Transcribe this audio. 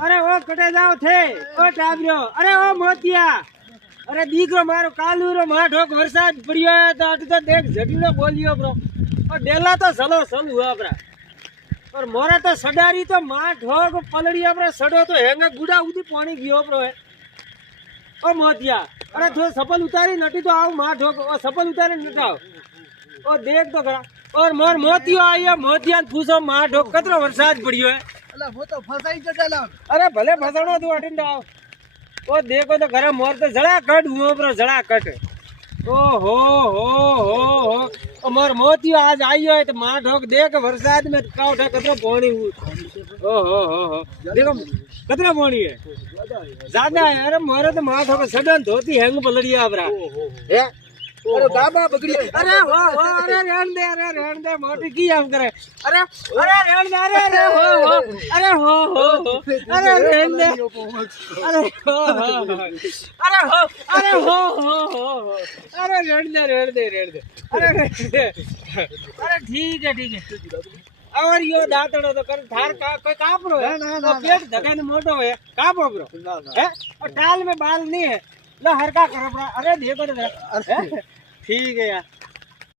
अरे वो कटे जाओ थे ओ टाबरियो अरे ओ मोतिया अरे दीकरो मारो कालूरो माठोक वरसाद पड़ियो है तो अट तो देख झटीलो बोलियो ब्रो और डेला तो सलो सल हुआ ब्रा और मोरे तो सडारी तो माठोक पलड़िया ब्रा सडो तो हेंगा गुडा उदी पानी गयो ब्रो है ओ मोतिया अरे थोड़ा सफल उतारी नटी तो आओ माठोक ओ सफल उतारी नटाओ ओ देख तो खरा और मोर मोतियो आयो मोतिया पूछो माठोक कतरो वरसाद पड़ियो है वो तो फसाई चला। अरे भले फसाणो तू अटीन तो आओ ओ देखो तो घरे मोर तो जड़ा कट हुओ ब्रो जड़ा कट ओ हो मोर मोतियो आज आइयो है तो मां ढोक देख वरसाद में काउठा कतरो पानी ओ हो देखो कतरा पानी है ज्यादा है अरे मोरे तो मां ढोक सडन धोती हैंग पलड़िया ब्रा है अरे बाबा बगड़ी अरे हो अरे रहन दे मोटी की हम करे अरे रहन दे अरे हो अरे रहन दे अरे हो अरे रहन दे अरे ठीक है और यो दातड़ो तो कर थार का कोई कापरो है ना पेट धगाने मोटो है कापो ब्रो है और टाल में बाल नहीं है लो हरका करो ब्रा अरे देखो तो ठीक है यार।